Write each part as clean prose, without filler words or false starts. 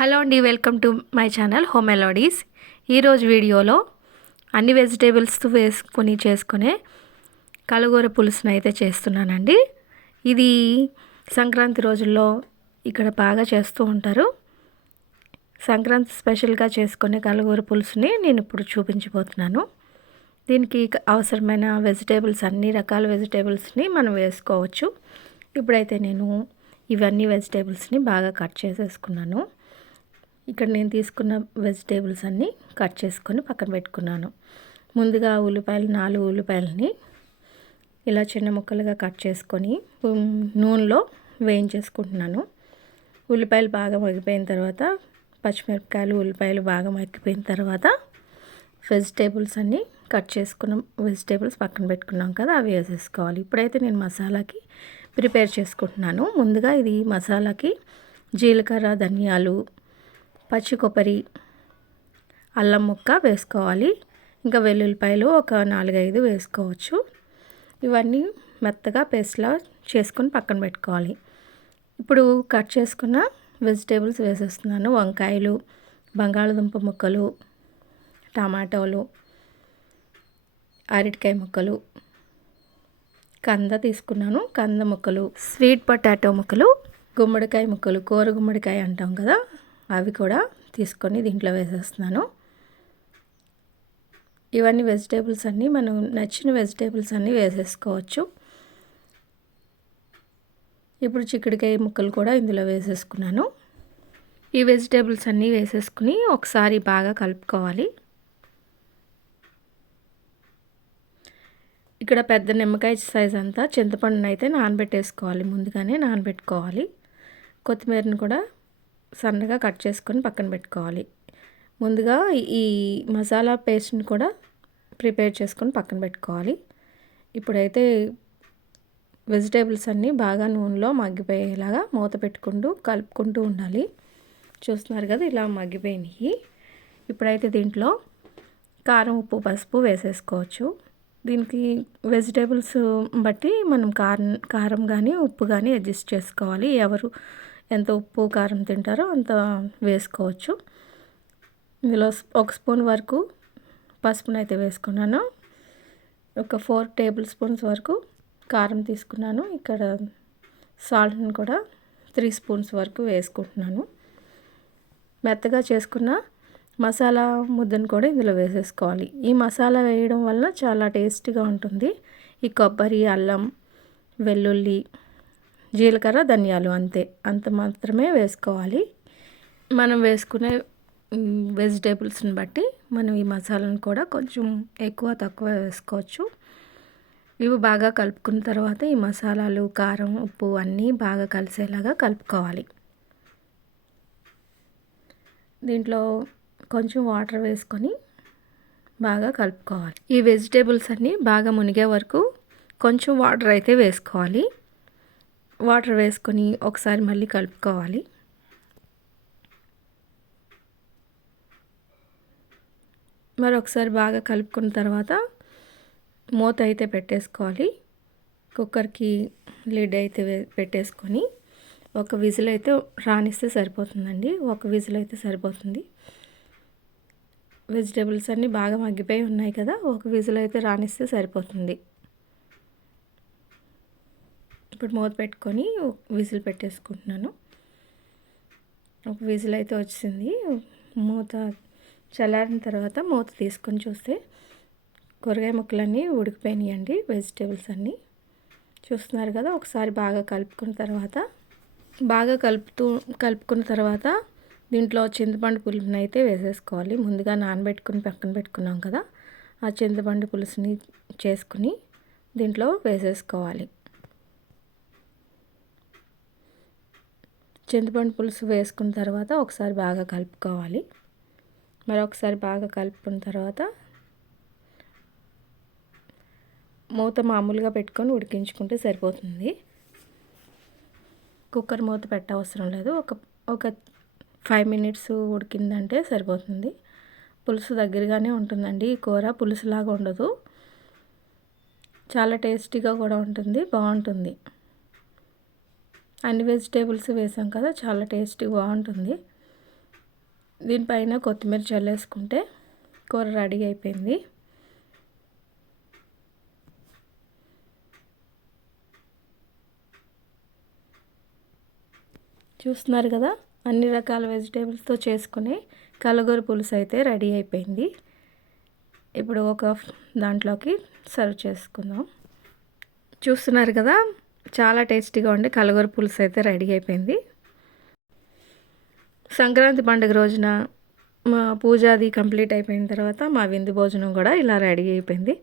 Hello అండి, welcome to my channel home melodies. ఈరోజు వీడియోలో అన్ని వెజిటేబుల్స్తో వేసుకొని చేసుకునే కలగూర పులుసును అయితే చేస్తున్నానండి. ఇది సంక్రాంతి రోజుల్లో ఇక్కడ బాగా చేస్తూ ఉంటారు. సంక్రాంతి స్పెషల్గా చేసుకునే కలగూర పులుసుని నేను ఇప్పుడు చూపించబోతున్నాను. దీనికి అవసరమైన వెజిటేబుల్స్, అన్ని రకాల వెజిటేబుల్స్ని మనం వేసుకోవచ్చు. ఇప్పుడైతే నేను ఇవన్నీ వెజిటేబుల్స్ని బాగా కట్ చేసేసుకున్నాను. ఇక్కడ నేను తీసుకున్న వెజిటేబుల్స్ అన్నీ కట్ చేసుకొని పక్కన పెట్టుకున్నాను. ముందుగా ఉల్లిపాయలు 4 ఉల్లిపాయలని ఇలా చిన్న ముక్కలుగా కట్ చేసుకొని నూనెలో వేయించేసుకుంటున్నాను. ఉల్లిపాయలు బాగా మగ్గిపోయిన తర్వాత, పచ్చిమిరపకాయలు ఉల్లిపాయలు బాగా మగ్గిపోయిన తర్వాత వెజిటేబుల్స్ అన్నీ కట్ చేసుకున్న వెజిటేబుల్స్ పక్కన పెట్టుకున్నాం కదా, అవి వేసేసుకోవాలి. ఇప్పుడైతే నేను మసాలాకి ప్రిపేర్ చేసుకుంటున్నాను. ముందుగా ఇది మసాలాకి జీలకర్ర, ధనియాలు, పచ్చి కొబ్బరి, అల్లం ముక్క వేసుకోవాలి. ఇంకా వెల్లుల్లిపాయలు ఒక 4-5 వేసుకోవచ్చు. ఇవన్నీ మెత్తగా పేస్ట్లా చేసుకొని పక్కన పెట్టుకోవాలి. ఇప్పుడు కట్ చేసుకున్న వెజిటేబుల్స్ వేసేస్తున్నాను. వంకాయలు, బంగాళదుంప ముక్కలు, టమాటోలు, అరటికాయ ముక్కలు, కంద తీసుకున్నాను, కంద ముక్కలు, స్వీట్ పొటాటో ముక్కలు, గుమ్మడికాయ ముక్కలు, కూర గుమ్మడికాయ అంటాం కదా, అవి కూడా తీసుకొని దీంట్లో వేసేస్తున్నాను. ఇవన్నీ వెజిటేబుల్స్ అన్నీ మనం నచ్చిన వెజిటేబుల్స్ అన్నీ వేసేసుకోవచ్చు. ఇప్పుడు చిక్కుడుకాయ ముక్కలు కూడా ఇందులో వేసేసుకున్నాను. ఈ వెజిటేబుల్స్ అన్నీ వేసేసుకుని ఒకసారి బాగా కలుపుకోవాలి. ఇక్కడ పెద్ద నిమ్మకాయ సైజ్ అంతా చింతపండుని అయితే నానబెట్టేసుకోవాలి. ముందుగానే నానబెట్టుకోవాలి. కొత్తిమీరని కూడా సన్నగా కట్ చేసుకొని పక్కన పెట్టుకోవాలి. ముందుగా ఈ మసాలా పేస్ట్ని కూడా ప్రిపేర్ చేసుకొని పక్కన పెట్టుకోవాలి. ఇప్పుడైతే వెజిటేబుల్స్ అన్నీ బాగా నూనెలో మగ్గిపోయేలాగా మూత పెట్టుకుంటూ కలుపుకుంటూ ఉండాలి. చూస్తున్నారు కదా, ఇలా మగ్గిపోయినాయి. ఇప్పుడైతే దీంట్లో కారం, ఉప్పు, పసుపు వేసేసుకోవచ్చు. దీనికి వెజిటేబుల్స్ బట్టి మనం కారం కానీ ఉప్పు కానీ అడ్జస్ట్ చేసుకోవాలి. ఎవరు ఎంత ఉప్పు కారం తింటారో అంత వేసుకోవచ్చు. ఇందులో 1 స్పూన్ వరకు పసుపునైతే వేసుకున్నాను. ఒక 4 టేబుల్ స్పూన్స్ వరకు కారం తీసుకున్నాను. ఇక్కడ సాల్ట్ని కూడా 3 స్పూన్స్ వరకు వేసుకుంటున్నాను. మెత్తగా చేసుకున్న మసాలా ముద్దను కూడా ఇందులో వేసేసుకోవాలి. ఈ మసాలా వేయడం వల్ల చాలా టేస్టీగా ఉంటుంది. ఈ కొబ్బరి, అల్లం, వెల్లుల్లి, జీలకర్ర, ధనియాలు అంత మాత్రమే వేసుకోవాలి. మనం వేసుకునే వెజిటేబుల్స్ని బట్టి మనం ఈ మసాలాను కూడా కొంచెం ఎక్కువ తక్కువ వేసుకోవచ్చు. ఇవి బాగా కలుపుకున్న తర్వాత ఈ మసాలాలు, కారం, ఉప్పు అన్నీ బాగా కలిసేలాగా కలుపుకోవాలి. దీంట్లో కొంచెం వాటర్ వేసుకొని బాగా కలుపుకోవాలి. ఈ వెజిటేబుల్స్ అన్నీ బాగా మునిగే వరకు కొంచెం వాటర్ అయితే వేసుకోవాలి. వాటర్ వేసుకొని ఒకసారి మళ్ళీ కలుపుకోవాలి. మరొకసారి బాగా కలుపుకున్న తర్వాత మూత అయితే పెట్టేసుకోవాలి. కుక్కర్కి లిడ్ అయితే పెట్టేసుకొని ఒక విజిల్ అయితే రానిస్తే సరిపోతుందండి. ఒక విజిల్ అయితే సరిపోతుంది. వెజిటేబుల్స్ అన్నీ బాగా మగ్గిపోయి ఉన్నాయి కదా, ఒక విజిల్ అయితే రానిస్తే సరిపోతుంది. ఇప్పుడు మూత పెట్టుకొని విజిల్ పెట్టేసుకుంటున్నాను. ఒక విజిల్ అయితే వచ్చింది. మూత చల్లారిన తర్వాత మూత తీసుకొని చూస్తే కూరగాయ ముక్కలన్నీ ఉడికిపోయినాయండి. వెజిటేబుల్స్ అన్నీ చూస్తున్నారు కదా. ఒకసారి బాగా కలుపుకున్న తర్వాత దీంట్లో చింతపండు పులుసుని అయితే వేసేసుకోవాలి. ముందుగా నానబెట్టుకుని పక్కన పెట్టుకున్నాం కదా, ఆ చింతపండు పులుసుని చేసుకుని దీంట్లో వేసేసుకోవాలి. చింతపండు పులుసు వేసుకున్న తర్వాత ఒకసారి బాగా కలుపుకోవాలి. మరొకసారి బాగా కలుపుకున్న తర్వాత మూత మామూలుగా పెట్టుకొని ఉడికించుకుంటే సరిపోతుంది. కుక్కర్ మూత పెట్టవసరం లేదు. ఒక 5 మినిట్స్ ఉడికిందంటే సరిపోతుంది. పులుసు దగ్గరగానే ఉంటుందండి. ఈ కూర పులుసులాగా ఉండదు, చాలా టేస్టీగా కూడా ఉంటుంది, బాగుంటుంది. అన్ని వెజిటేబుల్స్ వేసాం కదా, చాలా టేస్టీ బాగుంటుంది. దీనిపైన కొత్తిమీర చల్లేసుకుంటే కూర రెడీ అయిపోయింది. చూస్తున్నారు కదా, అన్ని రకాల వెజిటేబుల్స్తో చేసుకునే కలగూర పులుసు అయితే రెడీ అయిపోయింది. ఇప్పుడు ఒక దాంట్లోకి సర్వ్ చేసుకుందాం. చూస్తున్నారు కదా, చాలా టేస్టీగా ఉండే కలగూర పులుసు అయితే రెడీ అయిపోయింది. సంక్రాంతి పండుగ రోజున మా పూజ అది కంప్లీట్ అయిపోయిన తర్వాత మా విందు భోజనం కూడా ఇలా రెడీ అయిపోయింది.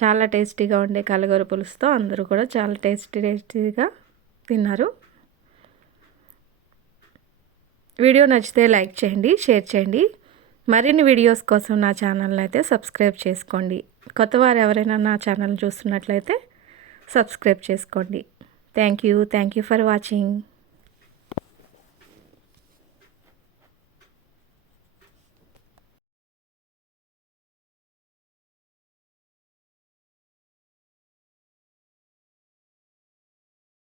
చాలా టేస్టీగా ఉండే కలగూర పులుసుతో అందరూ కూడా చాలా టేస్టీగా తిన్నారు. వీడియో నచ్చితే లైక్ చేయండి, షేర్ చేయండి. మరిన్ని వీడియోస్ కోసం నా ఛానల్ని అయితే సబ్స్క్రైబ్ చేసుకోండి. కొత్తవారు ఎవరైనా నా ఛానల్ చూస్తున్నట్లయితే సబ్స్క్రైబ్ చేసుకోండి. Thank you for watching.